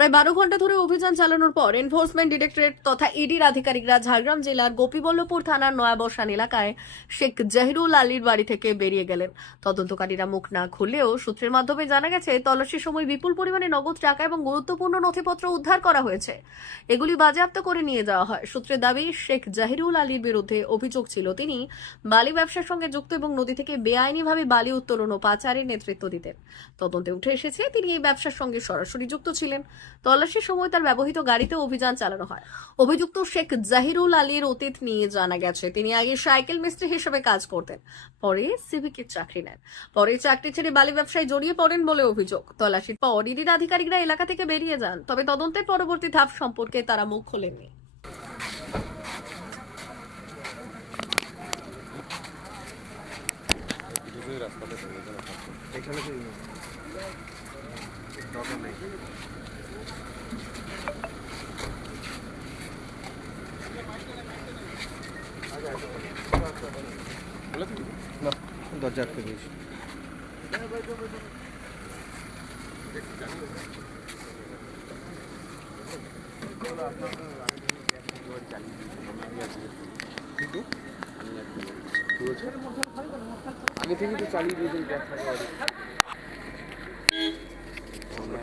প্রায় বারো ঘণ্টা ধরে অভিযান চালানোর পর এনফোর্সমেন্ট ডিরেক্টরেট তথা ইডির আধিকারিকরা ঝাড়গ্রাম জেলার গোপীবল্লভপুর থানার নয়াবসান এলাকায় শেখ জাহিরুল আলীর বাড়ি থেকে বেরিয়ে গেলেন। তদন্তকারীরা মুখ না খুললেও সূত্রের মাধ্যমে জানা গেছে তল্লাশির সময় বিপুল পরিমাণে নগদ টাকা এবং গুরুত্বপূর্ণ নথিপত্র উদ্ধার করা হয়েছে। এগুলি বাজেয়াপ্ত করে নিয়ে যাওয়া হয়। সূত্রের দাবি, শেখ জাহিরুল আলীর বিরুদ্ধে অভিযোগ ছিল তিনি বালি ব্যবসার সঙ্গে যুক্ত এবং নদী থেকে বেআইনিভাবে বালি উত্তোলন ও পাচারের নেতৃত্ব দিতেন। তদন্তে উঠে এসেছে, তিনি এই ব্যবসার সঙ্গে সরাসরি যুক্ত ছিলেন। তল্লাশির সময় তার ব্যবহৃত গাড়িতে অভিযান চালানো হয়। অভিযুক্ত শেখ জাহিরুল আলীর অতীত নিয়ে জানা গেছে, তিনি আগে সাইকেল মিস্ত্রি হিসেবে কাজ করতেন, পরে সিভিকের চাকরি নেন। পরে চাকরি ছেড়ে বালি ব্যবসায় জড়িয়ে পড়েন বলে অভিযোগ। তল্লাশির পর ইডির আধিকারিকরা এলাকা থেকে বেরিয়ে যান, তবে তদন্তের পরবর্তী ধাপ সম্পর্কে তারা মুখ খোলেননি। এখানে না দিয়েছি। আগে থেকে তো চালিয়ে দিয়েছেন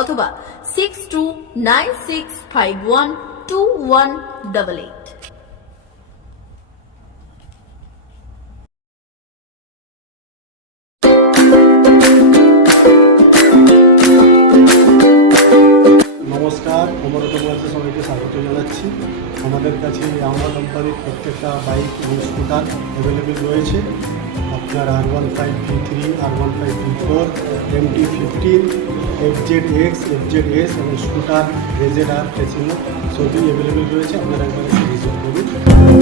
অথবা six two nine six five one two one double eight জানাচ্ছি। আমাদের কাছে আমরা কোম্পানির প্রত্যেকটা বাইক এবং স্কুটার অ্যাভেলেবেল রয়েছে। আপনার R one five V three R one five V four M T fifteen F Z X F Z S এবং স্কুটার রেজেড আর ফেসিনো সবই অ্যাভেলেবেল রয়েছে। আপনারা একবার ভিজিট